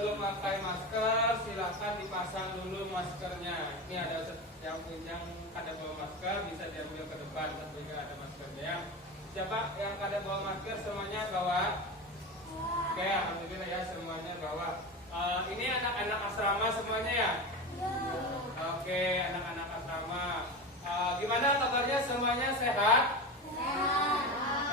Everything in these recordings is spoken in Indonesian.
belum pakai masker, silakan dipasang dulu maskernya. Ini ada yang ada bawa masker, bisa diambil ke depan tentunya ada maskernya ya. Siapa yang ada bawa masker semuanya bawa? Oke, alhamdulillah ya semuanya bawa. Ini anak-anak asrama semuanya ya? Oke, anak-anak asrama. Gimana kabarnya semuanya sehat?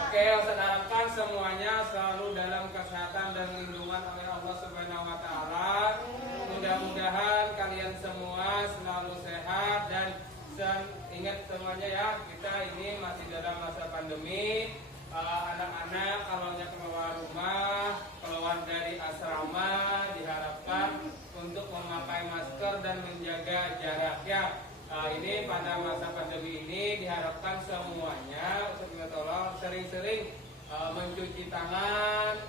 Oke, saya harapkan semuanya selalu dalam kesehatan dan lindungan oleh Allah Subhanahu wa taala. Mudah-mudahan kalian semua selalu sehat dan ingat semuanya ya, kita ini masih dalam masa pandemi. Anak-anak kalau keluar rumah, keluar dari asrama diharapkan untuk memakai masker dan menjaga jarak ya. Ini pada masa pandemi ini diharapkan semuanya untuk minta tolong sering-sering mencuci tangan,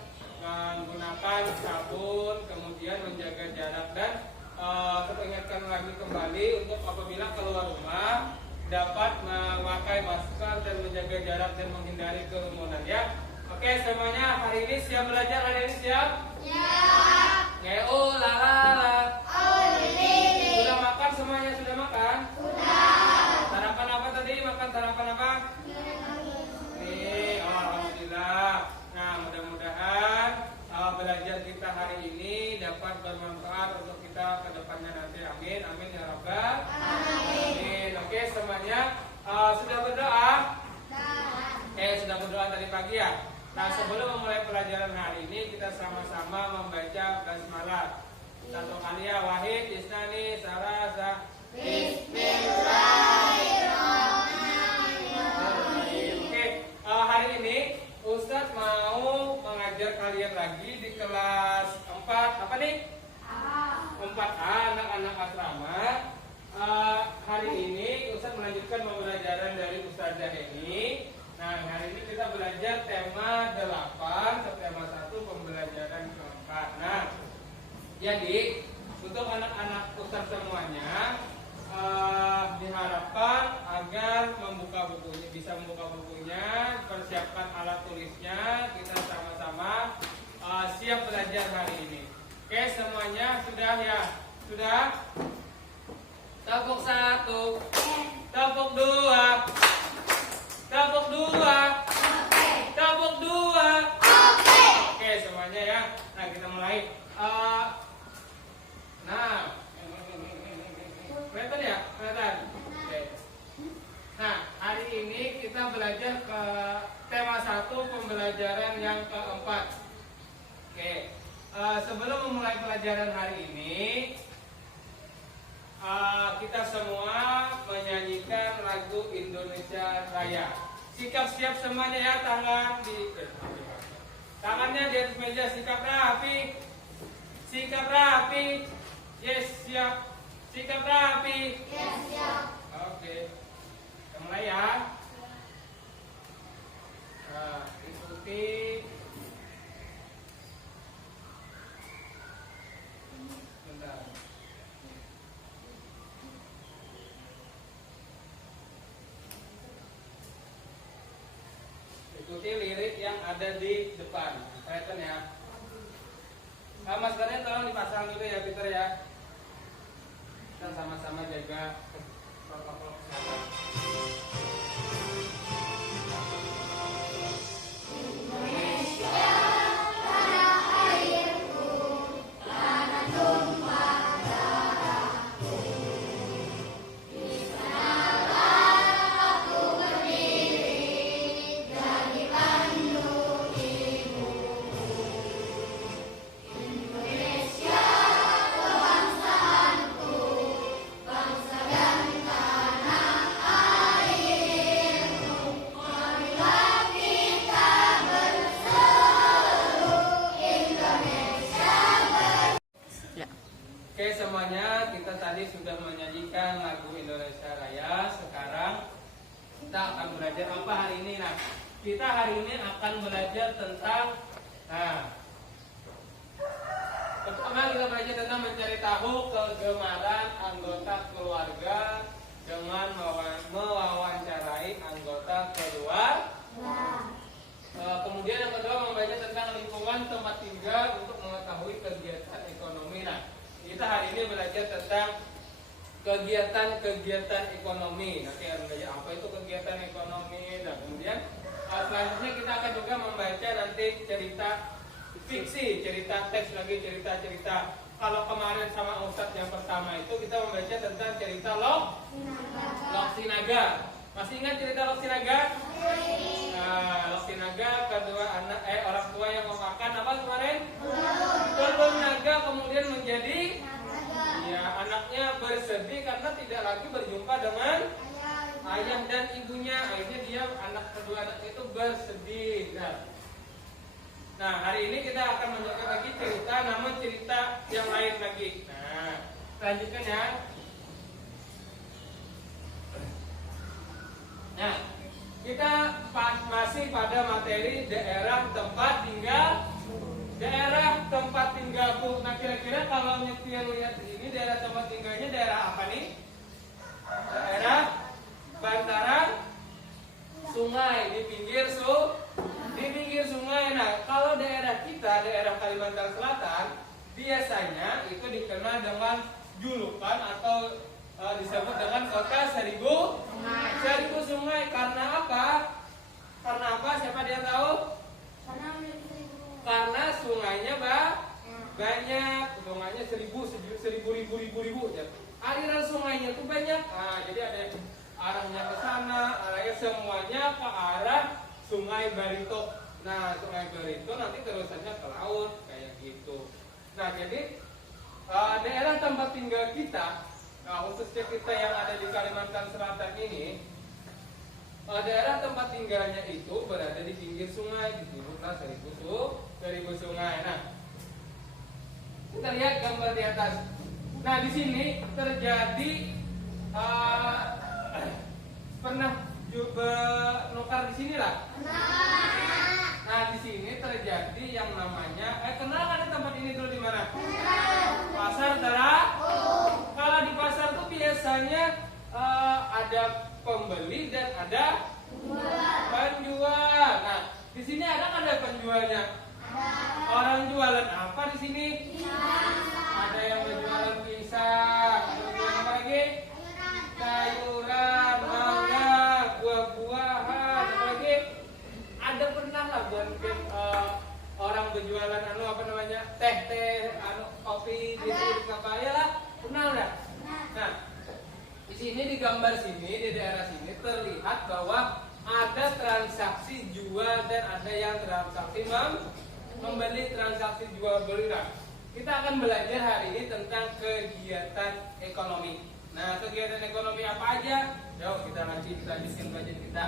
menggunakan sabun, kemudian menjaga jarak dan saya ingatkan lagi kembali untuk apabila keluar rumah dapat memakai masker dan menjaga jarak dan menghindari kerumunan ya. Oke semuanya hari ini siap belajar, hari ini siap? Siap. Lala. Sudah makan semuanya, sudah makan? Sudah. Sarapan apa tadi? Makan sarapan apa? Nih, alhamdulillah. Nah, mudah-mudahan belajar kita hari ini dapat bermanfaat untuk kita ke depannya nanti. Amin, amin ya rabbal alamin. Oke, semuanya sudah berdoa? Sudah berdoa tadi pagi ya. Nah, sebelum memulai pelajaran hari ini kita sama-sama membaca basmalah. Satu kali ya, wahid, isnani, salasa. Bismillahirrahmanirrahim. Oke, hari ini Ustadz mau mengajar kalian lagi di kelas 4. Apa nih? 4A, anak-anak asrama. Hari ini Ustadz melanjutkan pembelajaran dari Ustadzah ini. Nah, hari ini kita belajar tema 8 ke tema 1 pembelajaran keempat. Nah, jadi untuk anak-anak Ustadz semuanya diharapkan agar bisa membuka bukunya, persiapkan alat tulisnya, kita sama-sama siap belajar hari ini. Oke, semuanya sudah ya? Sudah? Tepuk 1, tepuk 2, tepuk 2, tepuk 2. Oke, semuanya ya. Nah, kita mulai. Nah, kelihatan ya? Kelihatan? Oke. Nah, hari ini kita belajar ke tema 1 pembelajaran yang keempat. Oke. Sebelum memulai pelajaran hari ini, kita semua menyanyikan lagu Indonesia Raya. Sikap siap semuanya ya, tangannya di atas meja, sikap rapi. Sikap rapi. Yes, siap. Sikap rapi. Yes, siap. Oke. Kita mulai ya. Nah, ikuti. Bentar. Ikuti lirik yang ada di depan. Kelihatan ya? Maskernya tolong dipasang dulu ya, Peter ya. Kita sama-sama jaga protokol kesehatan. Oke semuanya, kita tadi sudah menyanyikan lagu Indonesia Raya. Sekarang kita akan belajar apa hari ini? Nah, kita hari ini akan belajar tentang pertama kita belajar tentang mencari tahu kegemaran anggota keluarga dengan mewawancarai anggota keluarga. Kemudian yang kedua membaca tentang lingkungan tempat tinggal untuk mengetahui kegiatan ekonomi. Nah, kita hari ini belajar tentang kegiatan ekonomi. Nanti akan belajar apa itu kegiatan ekonomi. Dan kemudian selanjutnya kita akan juga membaca nanti cerita fiksi, cerita teks lagi, cerita-cerita. Kalau kemarin sama Ustadz yang pertama itu kita membaca tentang cerita Loksinaga. Masih ingat cerita Loksinaga? Nah, Loksinaga kedua orang tua yang memakan apa kemarin? Telur naga kemudian menjadi ya anaknya bersedih karena tidak lagi berjumpa dengan ayah dan ibunya. Akhirnya dia kedua anak itu bersedih. Nah, hari ini kita akan mencoba lagi cerita, namun cerita yang lain lagi. Nah, lanjutkan ya. Nah, kita masih pada materi daerah tempat tinggal. Daerah tempat tinggalku. Nah, kira-kira kalau nyetir lihat ini daerah tempat tinggalnya daerah apa nih? Daerah bantaran sungai di pinggir sungai. Nah, kalau daerah kita, daerah Kalimantan Selatan, biasanya itu dikenal dengan julukan atau disebut dengan kota seribu sungai. Karena apa? Siapa dia tahu? Karena sungainya banyak, sungainya ribu. Aliran sungainya tuh banyak. Nah, jadi ada arahnya ke sana, arahnya semuanya ke arah Sungai Barito. Nah, Sungai Barito nanti terusannya ke laut kayak gitu. Nah, jadi daerah tempat tinggal kita, khususnya kita yang ada di Kalimantan Selatan ini, daerah tempat tinggalnya itu berada di pinggir sungai, disebutlah seribu sungai. Nah, kita lihat gambar di atas. Nah, di sini terjadi pernah nukar di sini lah. Nah, di sini terjadi yang namanya kenal kan tempat ini dulu di mana? Pasar Terapung. Kalau di pasar tuh biasanya ada pembeli dan ada penjual. Nah, di sini ada penjualnya. Orang jualan apa di sini? Ada yang berjualan pisang, ada yang apa lagi? Sayuran, mangga, buah-buahan, apa lagi? Ada pernah lah orang berjualan teh, kopi, gitu apa ya lah, pernah lah. Nah, di sini di gambar sini di daerah sini terlihat bahwa ada transaksi jual dan ada yang transaksi membeli, transaksi jual beli. Nah, kita akan belajar hari ini tentang kegiatan ekonomi. Nah, kegiatan ekonomi apa aja? Yuk kita lanjutin belajar kita.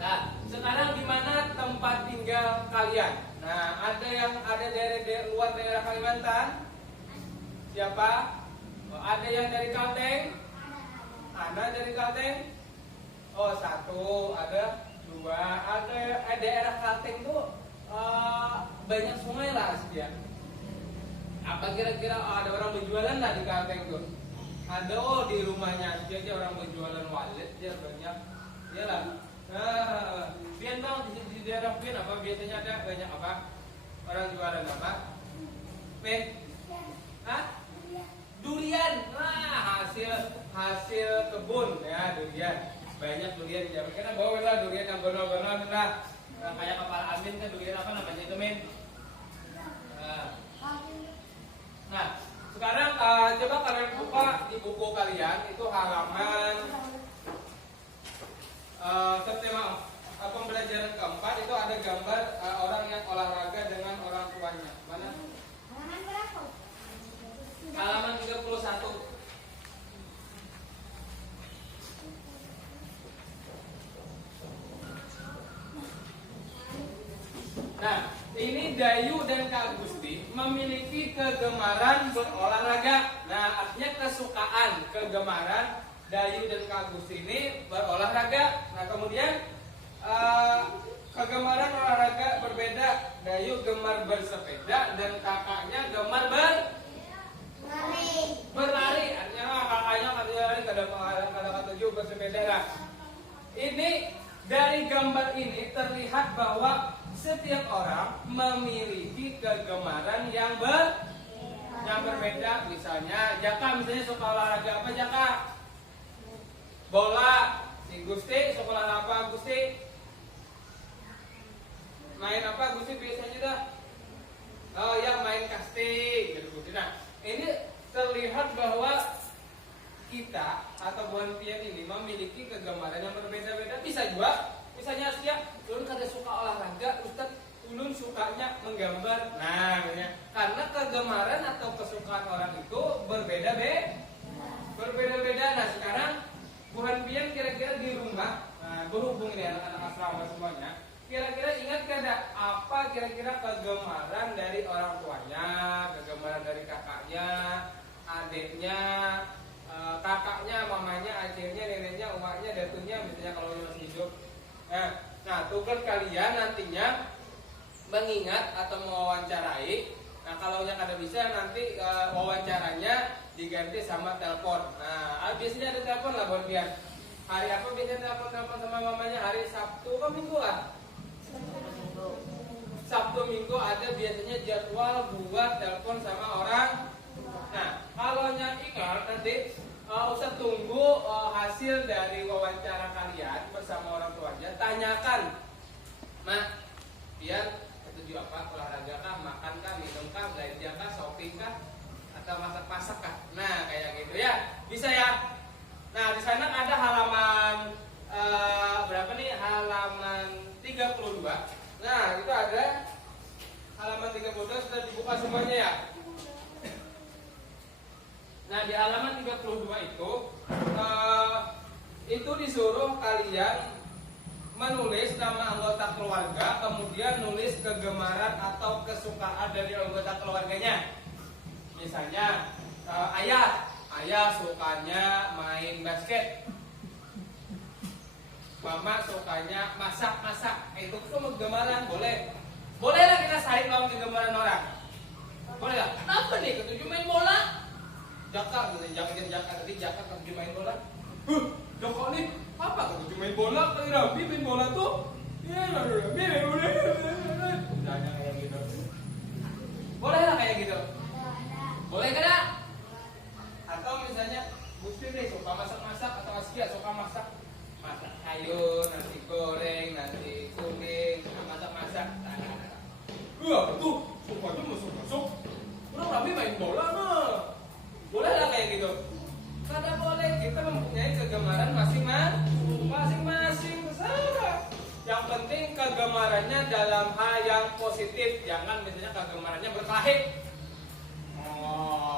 Nah, sekarang di mana tempat tinggal kalian? Nah, ada yang ada dari luar daerah Kalimantan? Siapa? Ada yang dari Kalteng? Ada dari Kalteng? Oh, satu. Ada dua. Ada daerah Kalteng tuh banyak sungai lah dia. Apa kira-kira ada orang berjualan lah di Kalteng tuh? Ada di rumahnya aja orang berjualan walet dia banyak. Iyalah. Nah, Pian bang di daerah Pian apa biasanya ada banyak apa? Orang jualan apa? Pian? Hah? Durian. Nah, hasil kebun ya, durian. Banyak durian di Jawa. Karena bawalah durian yang benar-benar kayak kepala amin kan durian apa namanya itu, Min? Nah, sekarang coba kalian buka di buku kalian itu halaman tema pembelajaran keempat itu ada gambar orang yang olahraga dengan orang tuanya. Mana? Halaman berapa? Halaman 31. Nah, ini Dayu dan Kak Gusti memiliki kegemaran berolahraga. Nah, artinya kesukaan, kegemaran Dayu dan Kak Gusti ini berolahraga. Nah, kemudian kegemaran olahraga berbeda. Dayu gemar bersepeda dan kakaknya gemar berlari. Artinya kakaknya lari, kadang-kadang bersepeda. Nah, ini Dari gambar ini terlihat bahwa setiap orang memiliki kegemaran yang berbeda. Misalnya Jaka misalnya suka olahraga apa Jaka? Bola. Si Gusti suka olahraga apa Gusti? Main apa Gusti biasanya dah? Oh ya main casting gitu Gusti. Nah ini terlihat bahwa kita atau buan pian ini memiliki kegemaran yang berbeda-beda. Bisa juga misalnya Askia, ulun kada suka olahraga, Ustaz ulun sukanya menggambar. Nah, karena kegemaran atau kesukaan orang itu berbeda-beda. Nah, sekarang buan pian kira-kira di rumah, berhubung ini anak-anak asrama semuanya, kira-kira ingat kada apa kira-kira kegemaran dari orang tuanya, kegemaran dari kakaknya, adiknya, kakaknya, mamanya, acehnya, neneknya, umaknya, datunya, misalnya kalau masih hidup. Nah, tugas kalian nantinya mengingat atau mewawancarai. Nah, kalau yang kada bisa nanti wawancaranya diganti sama telepon. Nah, biasanya ada telepon lah buat dia. Hari apa biasanya telepon sama mamanya? Hari Sabtu apa Minggu ah? Sabtu Minggu ada biasanya jadwal buat telepon sama orang. Nah, kalau yang ingat nanti usah tunggu hasil dari wawancara kalian bersama orang tuanya. Tanyakan, Mak, biar ketujuh apa? Olahraga kah, makan kah, minum kah, belanja kah, shopping kah, atau masak-masak kah? Nah, kayak gitu ya. Bisa ya. Nah, di sana ada halaman berapa nih? Halaman 32. Nah, itu ada halaman 32 sudah dibuka semuanya ya. Nah, di halaman 32 itu disuruh kalian menulis nama anggota keluarga, kemudian nulis kegemaran atau kesukaan dari anggota keluarganya. Misalnya ayah sukanya main basket, mama sukanya masak. Itu kegemaran, boleh lah kita saring lawan kegemaran orang. Boleh lah. Kenapa nih? Ketujuh main bola. Jaka ketujuh main bola. Jaka nih apa ketujuh main bola? Kali Rabi main bola tuh. Ya, Rabi main bola. Jangan kayak gitu. Boleh lah kayak gitu. Boleh kada? Atau misalnya Gusti nih suka masak atau Askia suka masak sayur, nasi goreng, nasi kuning, masak. Betul. Sukanya masuk. Udah Rabi main bola nah. Boleh lah kayak gitu. Kada boleh, kita mempunyai kegemaran masing-masing. Besar. Yang penting kegemarannya dalam hal yang positif. Jangan misalnya kegemarannya berkelahi.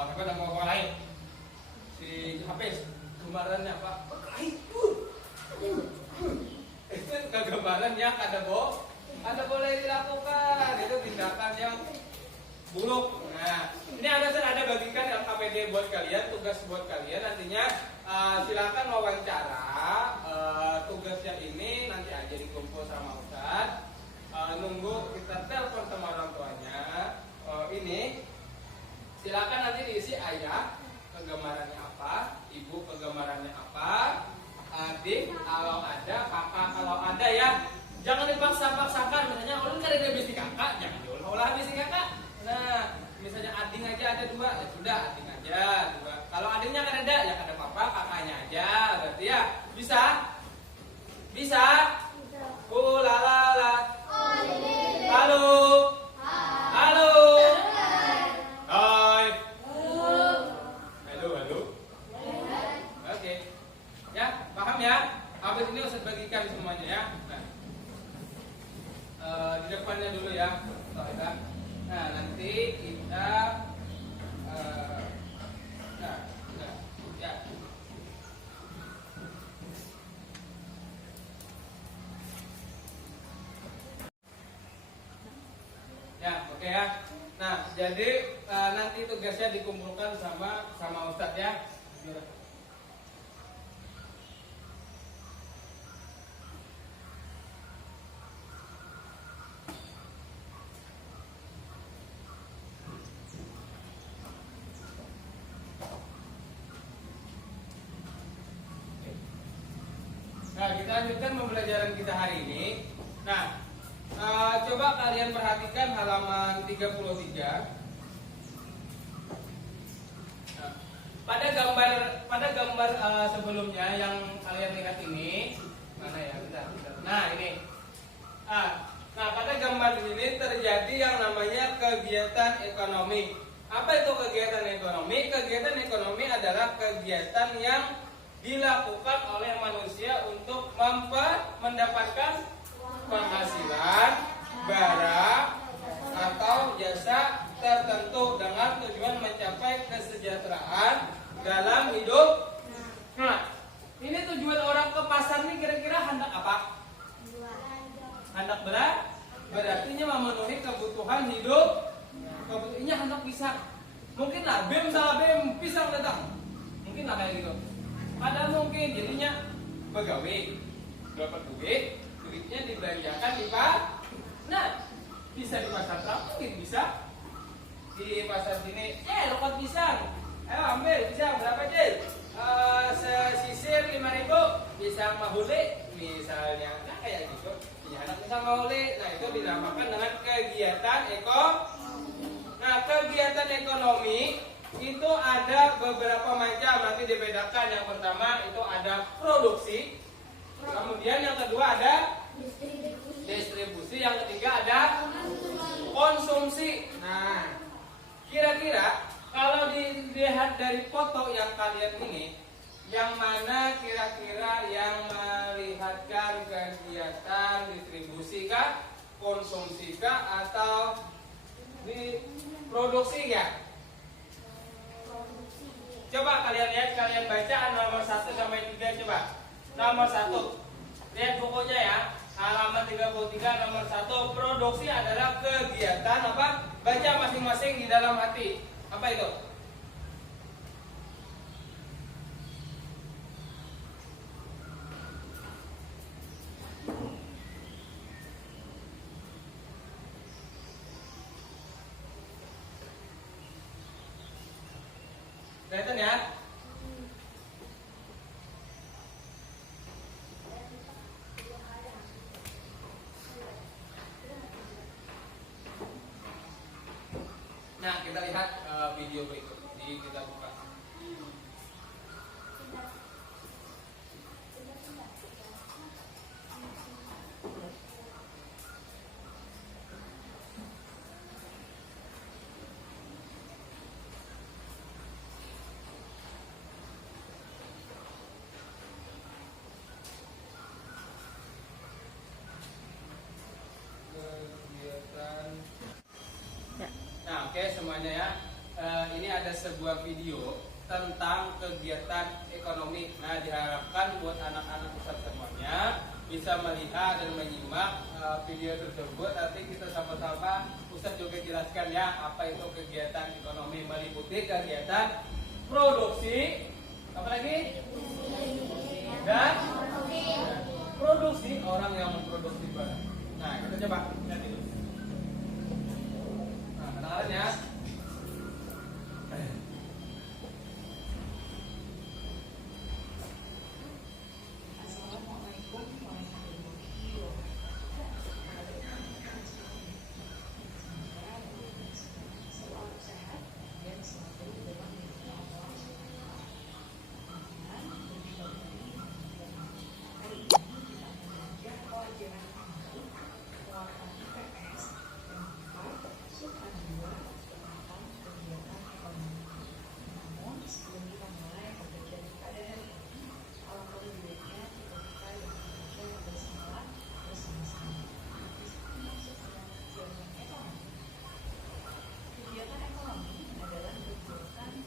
Tapi ada mau lain. Si Hafiz kegemarannya apa? Berkelahi. Itu kegemaran yang ada boleh dilakukan. Itu tindakan yang buruk. Nah, ini ada bagikan LKPD buat kalian, tugas buat kalian nantinya. Silakan wawancara. Tugasnya ini nanti aja dikumpul sama Ustaz. Nunggu kita telepon sama orang tuanya. Ini silakan nanti diisi ayah kegemarannya apa, ibu kegemarannya apa, adik kalau ada, kakak kalau ada ya. Jangan dipaksa-paksakan. Misalnya ulun kan ada bisi kakak, jangan diolah bisi kakak. Nah, misalnya ading aja ada 2, ya sudah ading aja 2. Kalau adingnya kan ada, ya ada papa, kakaknya aja. Berarti ya bisa? Bisa? Lalala. Halo. Halo. Hai. Halo. Oke. Ya, paham ya? Habis ini Ustaz bagikan semuanya ya. Nah, di depannya dulu ya. Nah, nanti kita oke ya. Nah, jadi nanti tugasnya dikumpulkan sama Ustadz ya. Nah, kita lanjutkan pembelajaran kita hari ini. Nah, coba kalian perhatikan halaman 33. Nah, pada gambar sebelumnya yang kalian lihat ini, mana ya? Bentar. Nah, ini. Nah, pada gambar ini terjadi yang namanya kegiatan ekonomi. Apa itu kegiatan ekonomi? Kegiatan ekonomi adalah kegiatan yang dilakukan oleh manusia untuk mendapatkan penghasilan, barang, atau jasa tertentu dengan tujuan mencapai kesejahteraan dalam hidup. Nah, ini tujuan orang ke pasar nih kira-kira hendak apa? Hendak berarti memenuhi kebutuhan hidup. Kebutuhannya hendak pisang. Mungkin lah bem salah bem pisang datang. Mungkin lah kayak gitu. Ada mungkin jadinya pegawai dapat duitnya dibelanjakan di nah bisa di pasar mungkin bisa di pasar sini. Rokok pisang. Ayo ambil pisang berapa Cil? Sesisir 5.000 pisang mahule misalnya. Nah kayak gitu. Ya anak pisang mahule. Nah itu dinamakan dengan kegiatan Nah, kegiatan ekonomi itu ada beberapa macam, nanti dibedakan. Yang pertama itu ada produksi, kemudian yang kedua ada distribusi, yang ketiga ada konsumsi. Nah, kira-kira kalau dilihat dari foto yang kalian ini, yang mana kira-kira yang melihatkan kegiatan distribusi kah, konsumsi kah, atau di produksi ya? Coba kalian lihat, kalian baca nomor 1 sampai 3 coba. Nomor 1. Lihat bukunya ya. Halaman 33 nomor 1. Produksi adalah kegiatan apa? Baca masing-masing di dalam hati. Apa itu? Kelihatan ya? Nah, kita lihat video berikut. Jadi kita buka. Nah, oke semuanya ya. Ini ada sebuah video tentang kegiatan ekonomi. Nah, diharapkan buat anak-anak Ustaz semuanya bisa melihat dan menyimak video tersebut. Nanti kita sama-sama Ustaz juga jelaskan ya apa itu kegiatan ekonomi, meliputi kegiatan produksi, apa lagi? Dan produksi, orang yang memproduksi barang. Nah, kita coba lihat dulu. Nah, kenalan ya.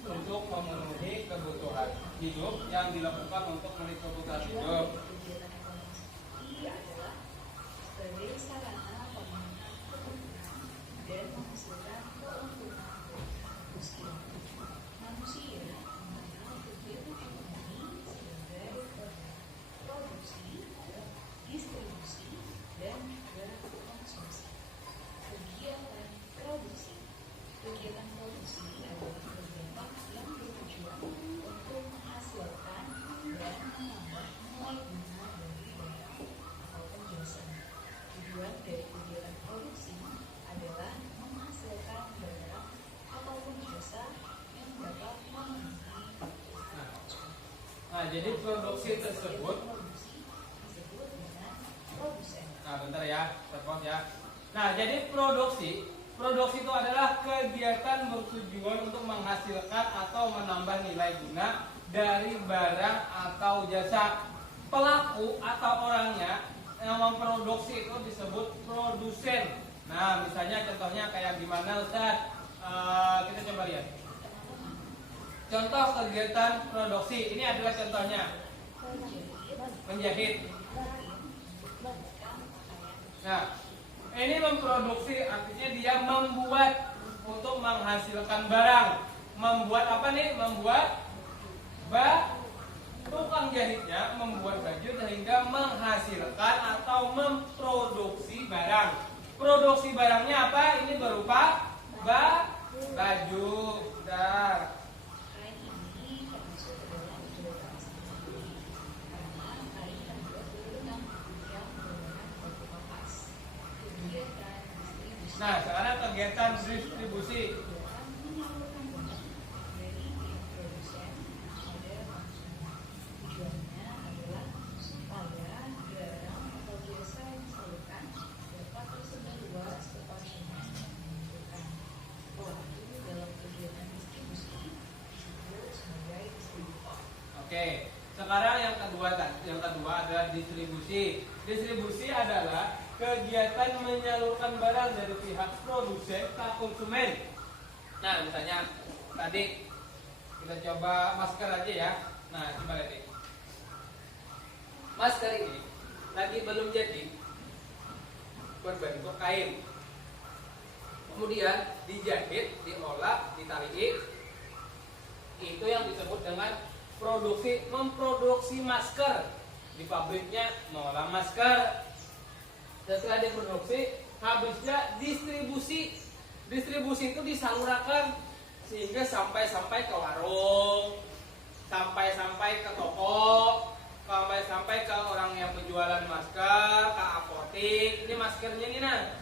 Untuk memenuhi kebutuhan hidup yang dilakukan untuk memenuhi kebutuhan hidup. Nah, jadi produksi tersebut. Nah, bentar ya, terpon ya. Nah, jadi produksi itu adalah kegiatan bertujuan untuk menghasilkan atau menambah nilai guna dari barang atau jasa. Pelaku atau orangnya yang memproduksi itu disebut produsen. Nah, misalnya contohnya kayak gimana Ustaz? Kita coba lihat. Contoh kegiatan produksi, ini adalah contohnya. Menjahit. Nah, ini memproduksi artinya dia membuat untuk menghasilkan barang. Membuat apa nih? Membuat tukang jahitnya membuat baju sehingga menghasilkan atau memproduksi barang. Produksi barangnya apa? Ini berupa baju. Bentar. Nah, sekarang kegiatan distribusi. Oke, sekarang yang kedua adalah distribusi. Distribusi adalah kegiatan menyalurkan barang dari pihak produsen ke konsumen. Nah, misalnya tadi kita coba masker aja ya. Nah, coba lihat nih. Masker ini lagi belum jadi, berbentuk kain. Kemudian dijahit, diolah, ditali. Itu yang disebut dengan memproduksi masker. Di pabriknya mengolah masker. Setelah diproduksi, habisnya distribusi. Distribusi itu disalurkan sehingga sampai ke warung, sampai ke toko, sampai ke orang yang penjualan masker, ke apotik. Ini maskernya nih, nah,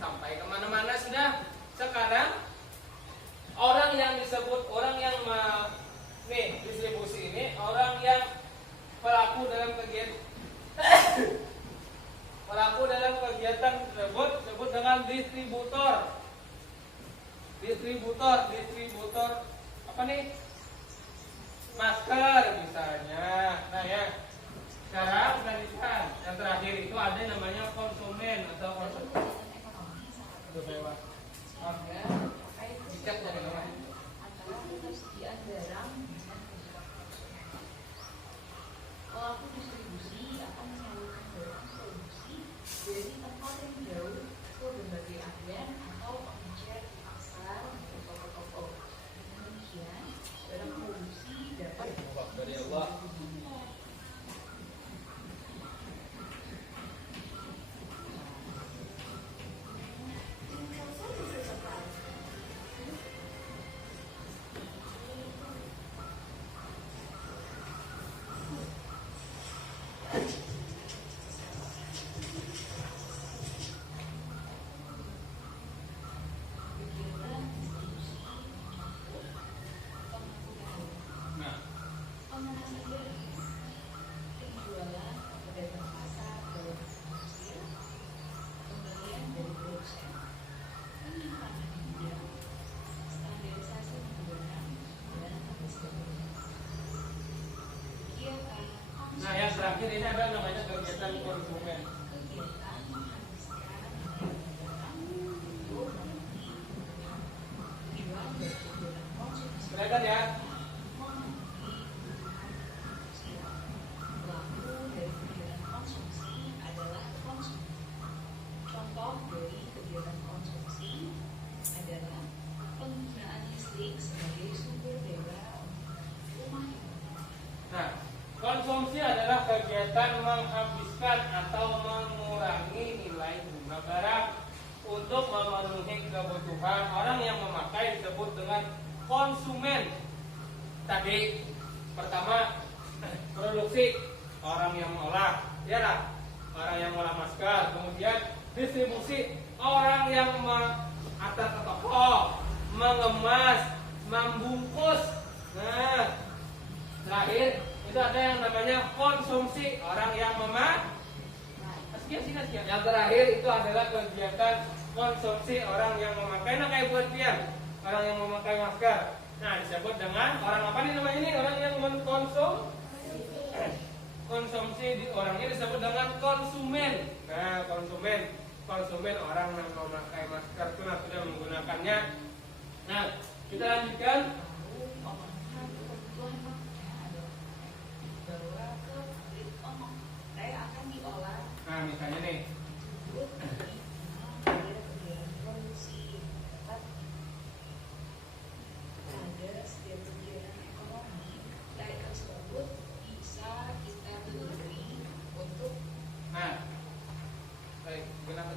sampai kemana-mana sudah. Sekarang orang yang disebut distribusi ini orang yang pelaku dalam kegiatan tersebut disebut dengan distributor. Distributor apa nih? Masker misalnya. Nah ya, sekarang perhatikan yang terakhir itu ada namanya konsumen atau konsumen. Itu lewat. Oke. Dicek dari mana? Pelaku distribusi akan menyalurkan barang produksi dari tempat yang jauh ke berbagai agen atau pengecer di pasar atau toko-toko. Dengan demikian, barang produksi dapat dari Allah. Nah, yang terakhir ini ada namanya kegiatan konsumen. Silakan ya. Contoh dari kegiatan konsumsi adalah penggunaan listrik sebagai sumber daya rumah. Nah, konsumsi adalah kegiatan menghabiskan atau mengurangi nilai guna barang untuk memenuhi kebutuhan orang yang memakai disebut dengan konsumen. Tadi pertama produksi, orang yang mengolah, ya lah, orang yang mengolah masker. Kemudian distribusi, orang yang mengantar ke toko, mengemas, membungkus. Nah, terakhir itu ada yang namanya konsumsi, orang yang yang terakhir itu adalah kegiatan konsumsi orang yang memakai. Nah kayak buat pian, orang yang memakai masker. Nah disebut dengan orang apa nih namanya ini? Orang yang konsumsi di orangnya disebut dengan konsumen. Nah konsumen orang yang memakai masker itu sudah menggunakannya. Nah kita lanjutkan. Nah misalnya nih, ada setiap kegiatan ekonomi baik tersebut bisa kita beli untuk baik, gunakan.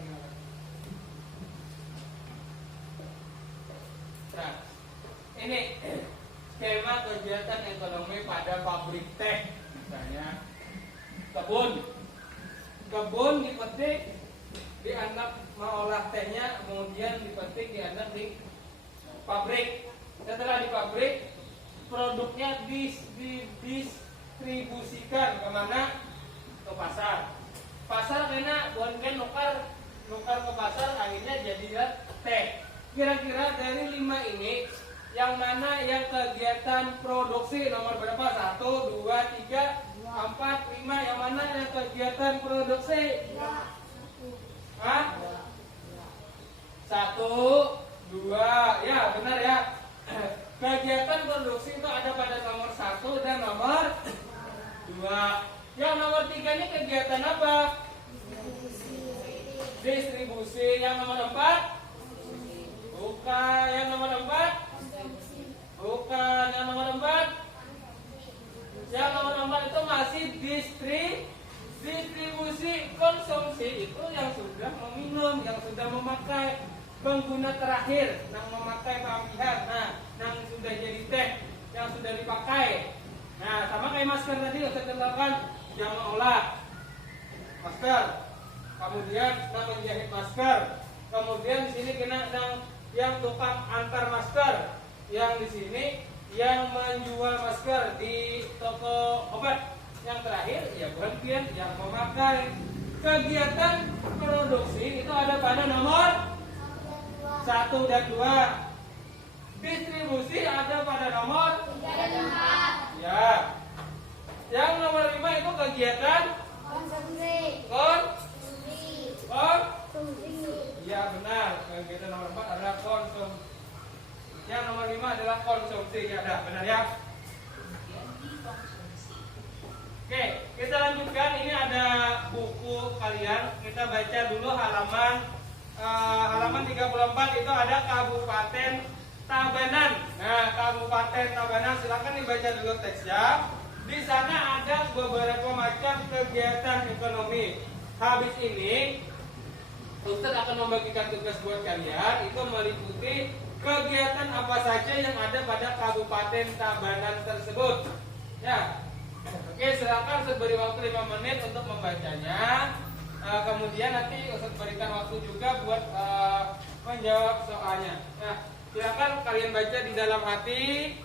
Nah, ini skema kegiatan ekonomi pada pabrik teh, misalnya kebun dipetik, dianggap mengolah tehnya, kemudian dipetik, dianggap di pabrik. Setelah di pabrik, produknya didistribusikan kemana? Ke pasar. Pasar karena bukan nukar ke pasar, akhirnya jadi teh. Kira-kira dari 5 ini, yang mana yang kegiatan produksi nomor berapa? 1, 2, 3, 4, 5. Yang mana yang kegiatan produksi? 1, 2. Ya benar ya. Kegiatan produksi itu ada pada nomor 1 dan nomor 2. Yang nomor 3 ini kegiatan apa? Distribusi. Yang nomor 4? Bukan. Yang nomor 4? Bukan. Yang nomor 4? Yang nomor 4 itu masih distribusi. Konsumsi itu yang sudah meminum, yang sudah memakai. Pengguna terakhir yang memakai pampihan, yang sudah jadi teh, yang sudah dipakai. Nah, sama kayak masker tadi saya terangkan, yang mengolah masker, kemudian menjahit masker, kemudian di sini kena yang tukang antar masker, yang di sini yang menjual masker di toko obat. Yang terakhir ya bagian yang memakai. Kegiatan produksi itu ada pada nomor 1 dan 2. Distribusi ada pada nomor 3 dan 4. Ya. Yang nomor 5 itu kegiatan konsumsi. Ya benar. Kegiatan nomor 4 adalah konsumsi. Yang nomor 5 adalah konsumsi. Ya benar ya. Oke, kita lanjutkan. Ini ada buku kalian. Kita baca dulu halaman 34 itu ada Kabupaten Tabanan. Nah, Kabupaten Tabanan silakan dibaca dulu teksnya. Di sana ada beberapa macam kegiatan ekonomi. Habis ini Ustaz akan membagikan tugas buat kalian itu meliputi kegiatan apa saja yang ada pada Kabupaten Tabanan tersebut. Ya. Oke, silakan Ustaz beri waktu 5 menit untuk membacanya. Kemudian nanti Ustaz berikan waktu juga buat menjawab soalnya. Nah, silakan kalian baca di dalam hati.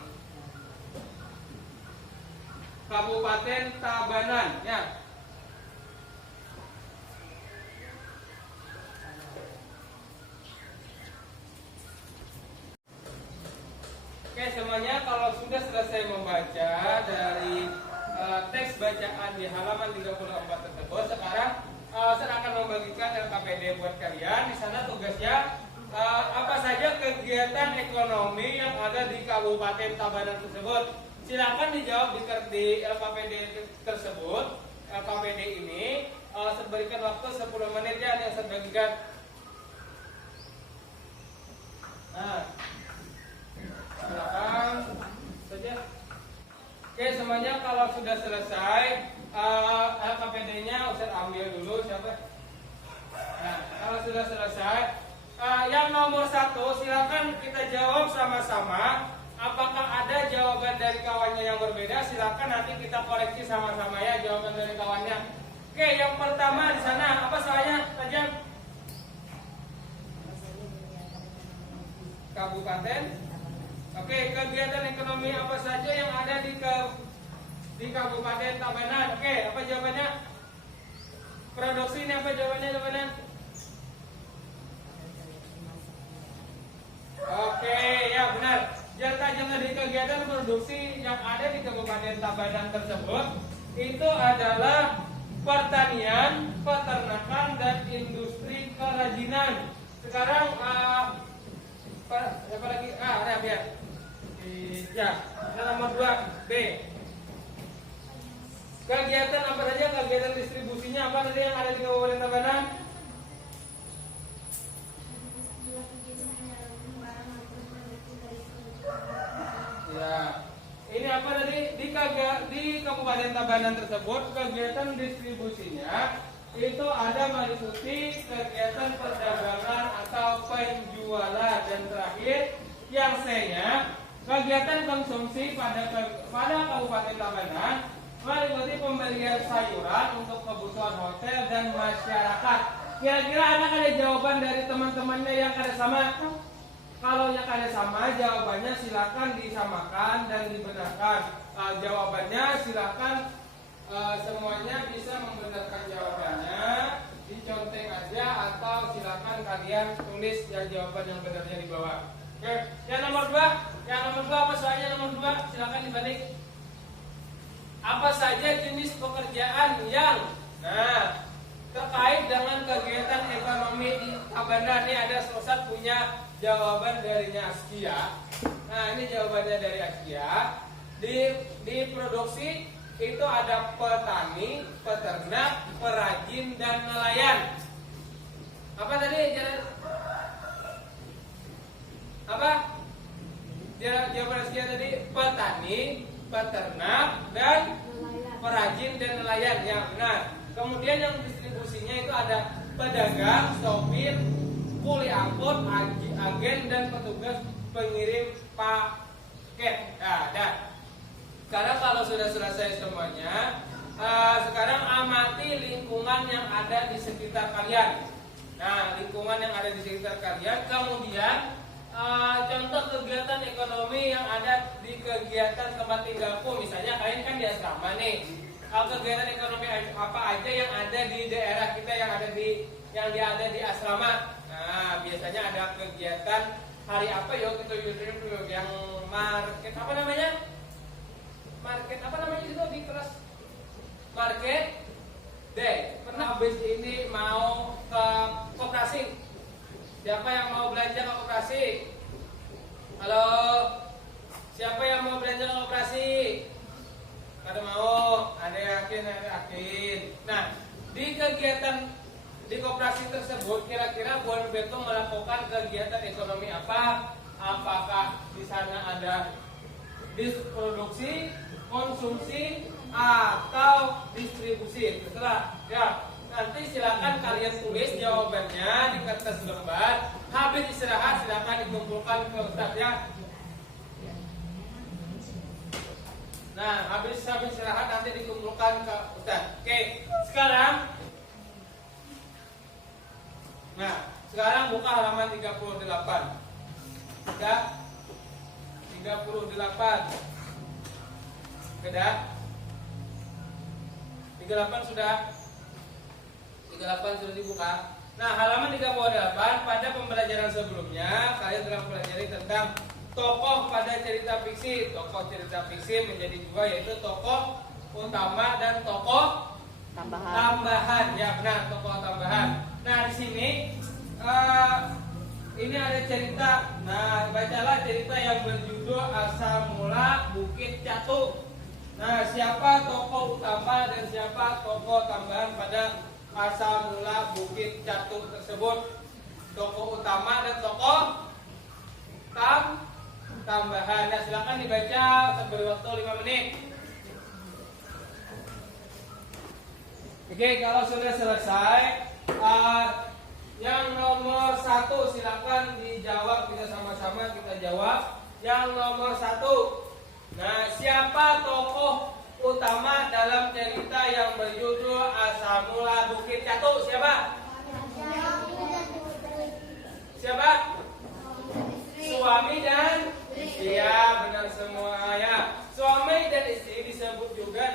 Kabupaten Tabanan, ya. Oke, semuanya kalau sudah selesai membaca dari teks bacaan di halaman 34 tersebut, sekarang saya akan membagikan LKPD buat kalian. Di sana tugasnya apa saja kegiatan ekonomi yang ada di Kabupaten Tabanan tersebut. Silakan dijawab di LKPD tersebut. LKPD ini saya berikan waktu 10 menit ya yang saya bagikan. Nah, silakan saja. Oke, semuanya kalau sudah selesai LKPD-nya Ustaz ambil dulu siapa? Nah, kalau sudah selesai yang nomor 1 silakan kita jawab sama-sama. Apakah ada jawaban dari kawannya yang berbeda? Silakan nanti kita koreksi sama-sama ya jawaban dari kawannya. Oke, yang pertama di sana apa soalnya? Tajam. Kabupaten. Oke, kegiatan ekonomi apa saja yang ada di di Kabupaten Tabanan. Oke, apa jawabannya? Produksi ini apa jawabannya? Oke, ya benar. Jangan di kegiatan produksi yang ada di Kabupaten Tabanan tersebut itu adalah pertanian, peternakan, dan industri kerajinan. Sekarang apa lagi? Ada biar. Ya, nomor 2 B. Kegiatan apa saja? Kegiatan distribusinya apa saja yang ada di Kabupaten Tabanan? Ya, ini apa tadi di Kabupaten Tabanan tersebut kegiatan distribusinya itu ada meliputi kegiatan perdagangan atau penjualan, dan terakhir yang C-nya kegiatan konsumsi pada Kabupaten Tabanan meliputi pembelian sayuran untuk kebutuhan hotel dan masyarakat. Kira-kira ada jawaban dari teman-temannya yang ada sama? Kalau yang ada sama, jawabannya silakan disamakan dan dibenarkan. Jawabannya silakan semuanya bisa membenarkan jawabannya, diconteng aja atau silakan kalian tulis jawaban yang benarnya di bawah. Oke, yang nomor 2 apa soalnya nomor 2? Silakan dibalik. Apa saja jenis pekerjaan yang terkait dengan kegiatan ekonomi di Tabanan? Ini ada Ustaz punya jawaban darinya Askia. Nah, ini jawabannya dari Askia. Di produksi itu ada petani, peternak, perajin, dan nelayan. Apa tadi? Apa? Jawaban Askia tadi petani, peternak, dan perajin dan nelayan. Ya, benar. Kemudian yang distribusinya itu ada pedagang, sopir, kuli angkut, agen, dan petugas pengirim paket. Nah, sekarang kalau sudah selesai semuanya, sekarang amati lingkungan yang ada di sekitar kalian. Nah, lingkungan yang ada di sekitar kalian. Kemudian contoh kegiatan ekonomi yang ada di kegiatan tempat tinggalku. Misalnya kalian kan di asrama nih. Kegiatan ekonomi apa aja yang ada di daerah kita yang ada di asrama. Nah, biasanya ada kegiatan hari apa ya kita yang market apa namanya? Market apa namanya itu di kelas? Market day. Pernah habis ini mau ke koperasi. Siapa yang mau belanja ke koperasi? Halo. Siapa yang mau belanja ke koperasi? Ada mau? Ada yakin? Nah, di kegiatan di koperasi tersebut kira-kira Buan Beto melakukan kegiatan ekonomi apa? Apakah di sana ada produksi, konsumsi, atau distribusi? Terserah. Ya, nanti silakan kalian tulis jawabannya di kertas lembar. Habis istirahat silakan dikumpulkan ke Ustaz ya. Nah, habis istirahat nanti dikumpulkan ke Ustaz. Oke, sekarang buka halaman 38. Sudah? 38. Sudah? 38 sudah? 38 sudah dibuka. Nah, halaman 38 pada pembelajaran sebelumnya kalian telah mempelajari tentang tokoh pada cerita fiksi. Tokoh cerita fiksi menjadi dua, yaitu tokoh utama dan tokoh tambahan. Ya benar, tokoh tambahan. Nah, di sini ini ada cerita. Nah, bacalah cerita yang berjudul Asal Mula Bukit Catu. Nah, siapa tokoh utama dan siapa tokoh tambahan pada asal mula Bukit Catu tersebut? Tokoh utama dan tokoh tambahan. Nah, silakan dibaca, beri waktu 5 menit. Oke, kalau sudah selesai, yang nomor 1 silakan dijawab, kita sama-sama kita jawab. Yang nomor 1. Nah, siapa tokoh utama dalam cerita yang berjudul Asal Mula Bukit Catu? Siapa? Siapa? Suami dan istri. Ya, benar semua ya. Suami dan istri disebut juga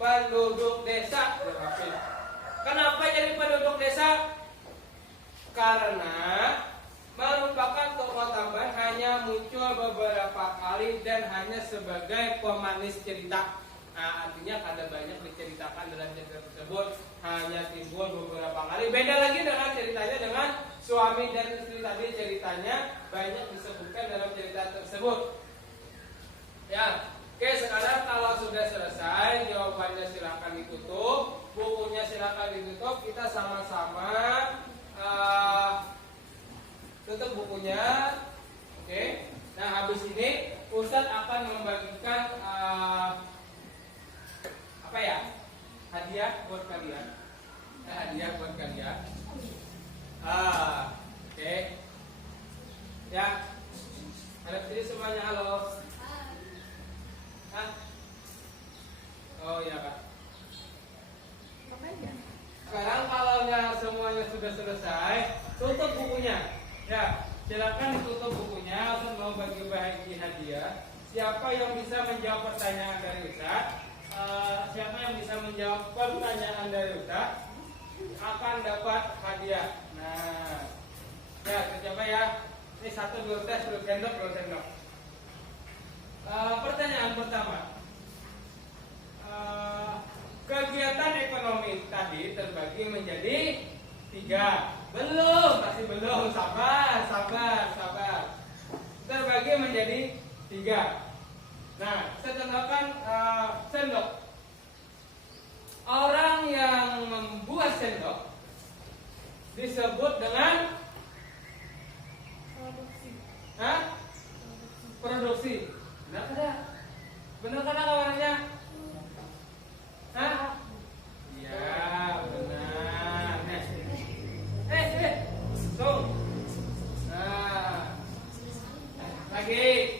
penduduk desa. Kenapa jadi penduduk desa? Karena merupakan tokoh tambahan hanya muncul beberapa kali dan hanya sebagai pemanis cerita. Nah, artinya ada banyak diceritakan dalam cerita tersebut, hanya timbul beberapa kali. Beda lagi dengan ceritanya dengan suami dan istri tadi, ceritanya banyak disebutkan dalam cerita tersebut. Ya, oke, sekarang kalau sudah selesai jawabannya silakan ditutup, bukunya silakan ditutup. Kita sama-sama tutup bukunya. Oke. Nah, habis ini Ustadz akan membagikan apa ya? Hadiah buat kalian. Hadiah buat kalian. Oke. Ya. Ada sini semuanya, halo. Hah? Oh iya, Kak. Sekarang kalau semuanya sudah selesai, tutup bukunya. Ya, silakan ditutup bukunya. Ustaz mau bagi hadiah. Siapa yang bisa menjawab pertanyaan dari Ustaz? Siapa yang bisa menjawab pertanyaan dari Ustaz akan dapat hadiah. Nah, ya kita coba ya. Ini 1 2 tes, 2 sendok, 2 sendok. Pertanyaan pertama. Kegiatan ekonomi tadi terbagi menjadi 3. Masih belum. Sabar. Terbagi menjadi 3. Nah, saya contohkan sendok. Orang yang membuat sendok disebut dengan produksi. Benar kada kawannya? Hah? Iya, benar. Tuh. Nah. Lagi.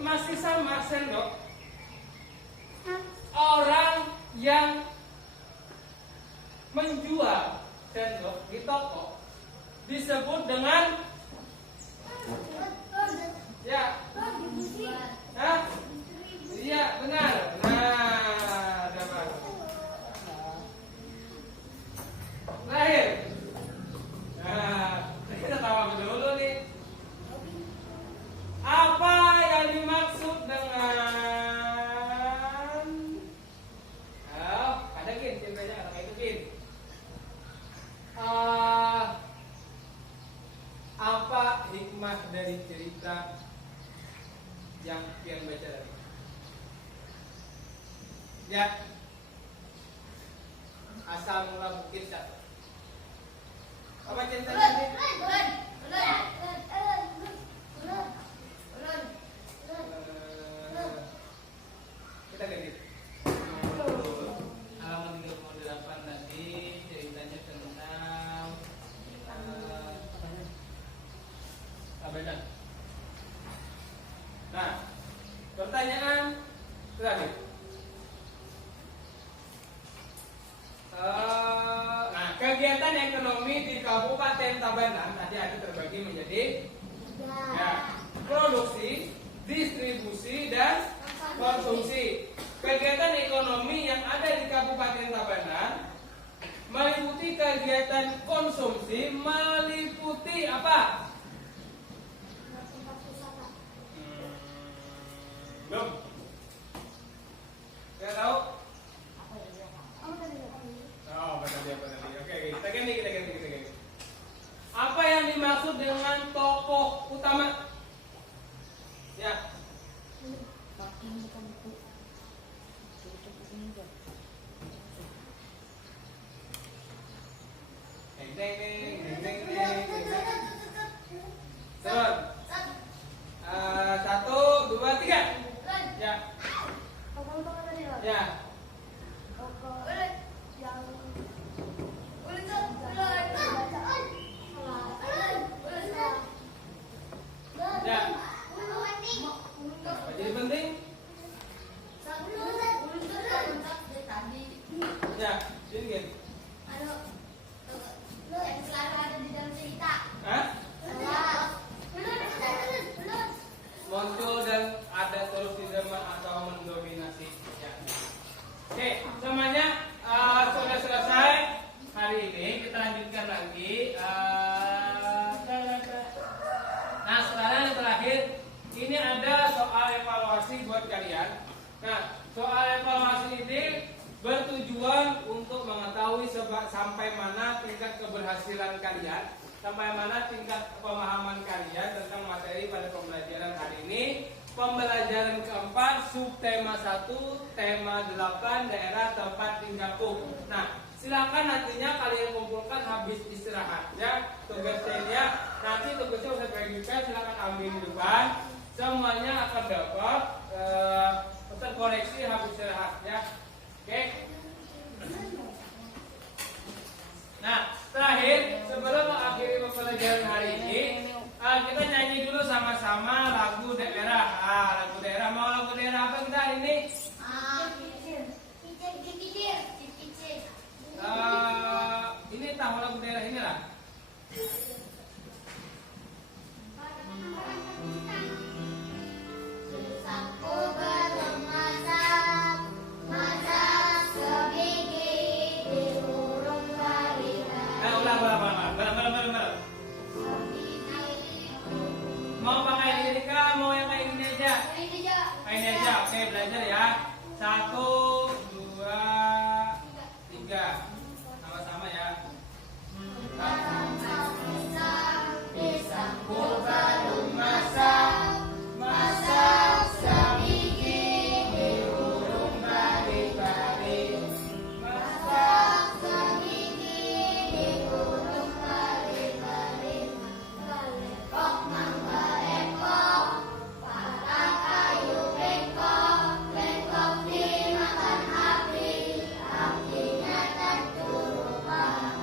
Masih sama sendok. Orang yang menjual sendok di toko disebut dengan ya. Hah? Iya, benar. Nah, dapat. Lahir. Nah, kita tahu dulu nih. Apa yang dimaksud dengan ada gin, cintanya ada kayak itu gin. Apa hikmah dari cerita yang pian baca tadi? Ya, asal mula bukit satu. Apa ceritanya tadi? Kita ganti. Halaman 38 tadi ceritanya tentang Tabanan. Nah, pertanyaan terakhir. Nah, kegiatan ekonomi di Kabupaten Tabanan tadi ada terbagi menjadi produksi, distribusi, dan konsumsi. Kegiatan ekonomi yang ada di Kabupaten Tabanan meliputi kegiatan konsumsi, meliputi apa? Belum. Saya tahu? Oh, benar dia. Oke, kita ganti. Apa yang dimaksud dengan tokoh utama? Ya. Turun. 1, 2, 3. Ya. Ya. Jadi penting. Ya, jadi gini. Muncul dan ada terus di Oke, semuanya sudah selesai. Hari ini kita lanjutkan lagi. Nah, sekarang yang terakhir, ini ada soal evaluasi buat kalian. Nah, soal evaluasi ini bertujuan untuk mengetahui sampai mana tingkat keberhasilan kalian, sampai mana tingkat pemahaman kalian tentang materi pada pembelajaran hari ini. Pembelajaran keempat, subtema 1, tema 8, daerah tempat tinggalku. Nah, silakan nantinya kalian kumpulkan habis istirahat ya. Tugasnya nanti tugasnya usah bagikan, silakan ambil di depan. Semuanya akan dapat pesan koreksi habis istirahat ya. Oke. Nah, terakhir sebelum mengakhiri pembelajaran hari ini, kita nyanyi dulu sama-sama lagu daerah. Lagu daerah. Mau lagu daerah apa kita hari ini? Ini tahu lagu daerah ini lah. Ulang. Mau pakai lirika, mau yang kayak gini aja? Kayak ini aja, oke belajar ya. 1, 2, 3. Sama-sama ya. Pisangku belum masak, masak seminggu di burung bari-bari, masak seminggu di burung bari-bari, lepok mangga lepok, para kayu bengkok, bengkok dimakan api, apinya terturukan,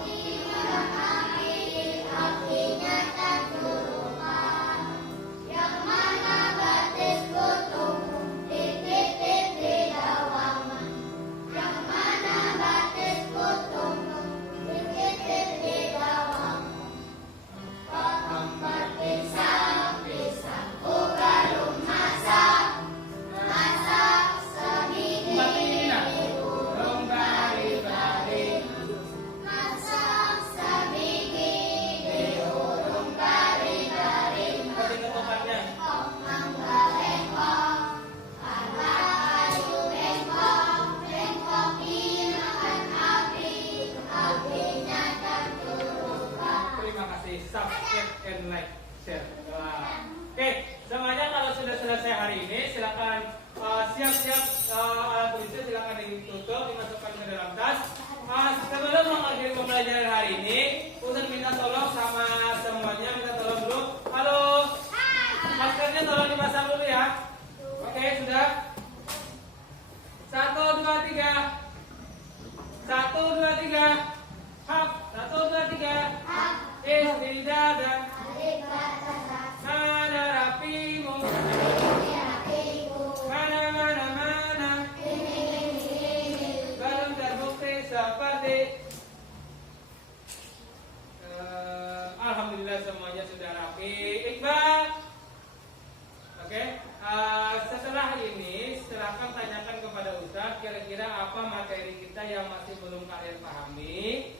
dimakan api, apinya terturukan. Yang mana batis kutumu, titik-titik di dawangan. Yang mana batis kutumu, titik-titik di dawangan. Potong berpisah, pisangku belum masak, masak seminggu di burung bari-bari, masak seminggu di burung bari-bari. Lepok mangga lepok, para kayu bengkok, bengkok dimakan api, apinya terturukan. Terima kasih. Subscribe and like, share. Oke, semuanya kalau sudah selesai hari ini, silakan siap-siap alat tulisnya silakan ditutup, dimasukkan ke dalam tas. Sebelum mengakhiri pembelajaran hari ini, Ustaz minta tolong sama semuanya, minta tolong dulu. Halo, maskernya tolong dipasang dulu ya. Oke, sudah. 1, 2, 3. 1, 2, 3. Hap. 1, 2, 3. Istidadah. Mana rapimu? Mana. Belum terbukti seperti. Alhamdulillah semuanya sudah rapi. Iqbal. Oke. Setelah ini silakan tanyakan kepada Ustaz kira-kira apa materi kita yang masih belum kalian pahami.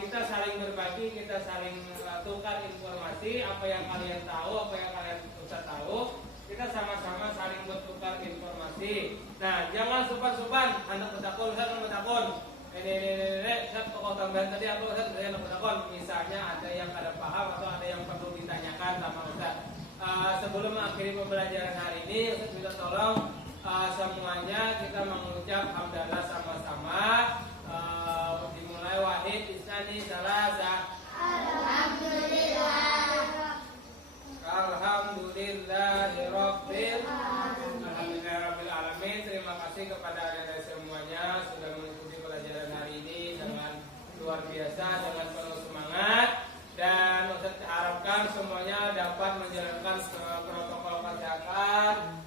Kita saling berbagi, kita saling tukar informasi, apa yang kalian tahu, apa yang kalian Ustaz tahu. Kita sama-sama saling bertukar informasi. Nah, jangan supan-supan. Anak bertakun, Ustaz bertakun. Ustaz tokoh tambahan tadi apa Ustaz? Saya anak bertakun. Misalnya ada yang kada paham atau ada yang perlu ditanyakan sama Ustaz. Sebelum mengakhiri pembelajaran hari ini, Ustaz minta tolong semuanya kita mengucap hamdalah sama-sama. Dimulai wahid, isnani, salasa. Alhamdulillahirabbil alamin. Terima kasih kepada adik-adik semuanya sudah mengikuti pelajaran hari ini dengan luar biasa, dengan penuh semangat. Dan Ustaz harapkan semuanya dapat menjalankan protokol kesehatan,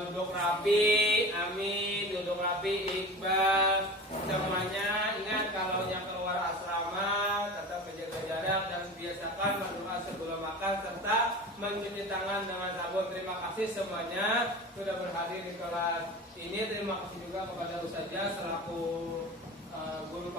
duduk rapi, amin, duduk rapi, Iqbal. Semuanya ingat kalau yang keluar asrama tetap menjaga jarak dan biasakan berdoa sebelum makan serta mencuci tangan dengan sabun. Terima kasih semuanya sudah berhadir di kelas ini. Terima kasih juga kepada Ustazah selaku guru